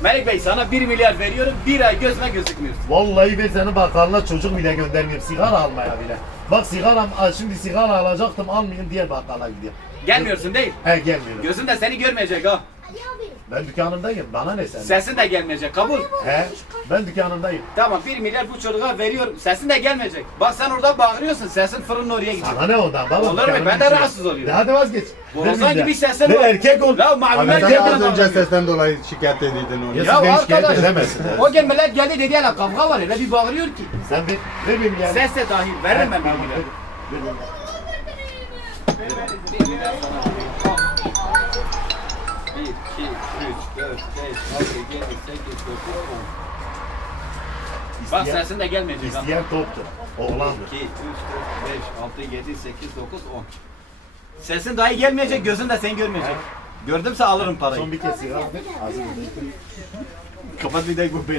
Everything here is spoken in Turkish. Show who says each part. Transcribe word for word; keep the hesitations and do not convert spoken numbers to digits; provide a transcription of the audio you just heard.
Speaker 1: Melik Bey sana bir milyar veriyorum, bir ay gözüme gözükmüyorsun.
Speaker 2: Vallahi ben senin bakkalına çocuk bile göndermiyorum. Sigara almaya bile. Bak sigaram, şimdi sigara alacaktım almayayım diye bakkala gidiyorum.
Speaker 1: Gelmiyorsun değil.
Speaker 2: He gelmiyorum.
Speaker 1: Gözün de seni görmeyecek ha.
Speaker 2: Ben dükkanımdayım. Bana ne sen?
Speaker 1: Sesin de gelmeyecek, kabul.
Speaker 2: He ben dükkanımdayım.
Speaker 1: Tamam bir milyar bu çocuğa veriyorum, sesin de gelmeyecek. Bak sen orada bağırıyorsun, sesin fırının oraya gidecek.
Speaker 2: Sana ne ondan baba?
Speaker 1: Olur mu?
Speaker 2: dükkanımın
Speaker 1: Ben de
Speaker 2: içinde.
Speaker 1: rahatsız oluyorum.
Speaker 2: De hadi vazgeç.
Speaker 1: Borazan
Speaker 2: Ben
Speaker 1: gibi
Speaker 2: de-
Speaker 1: sesin
Speaker 2: Ben
Speaker 1: var.
Speaker 2: erkek ol.
Speaker 1: La
Speaker 3: Abi
Speaker 1: malumat
Speaker 3: sen
Speaker 1: gelmeden
Speaker 3: az önce
Speaker 1: bağırıyor.
Speaker 3: sesten dolayı şikayet ediydin onu.
Speaker 2: Ya
Speaker 1: Ya
Speaker 2: Siz beni şikayet
Speaker 1: arkadaş,
Speaker 2: edemezsiniz.
Speaker 1: o gün millet geldi dedi ya kavga var öyle bir bağırıyor ki.
Speaker 2: Sen bir, ver bir milyar.
Speaker 1: Ses de dahil, veririm ben bir
Speaker 2: Tamam,
Speaker 1: milyar.
Speaker 2: ver, ver bir milyar.
Speaker 1: Bir milyar sana vereyim. Bir, iki, üç, dört, beş, altı, yedi, sekiz, dokuz, on. Bak
Speaker 2: İsteyen-
Speaker 1: sesin de gelmeyecek ha.
Speaker 2: İsteyen toptur. Oğlandır.
Speaker 1: iki, üç, dört, beş, altı, yedi, sekiz, dokuz, on. Sesin dahi gelmeyecek, gözün de sen görmeyecek. Gördümse alırım parayı.
Speaker 2: Son bir kez sigara ver. Ağzını
Speaker 1: Kapat bir de bu beni.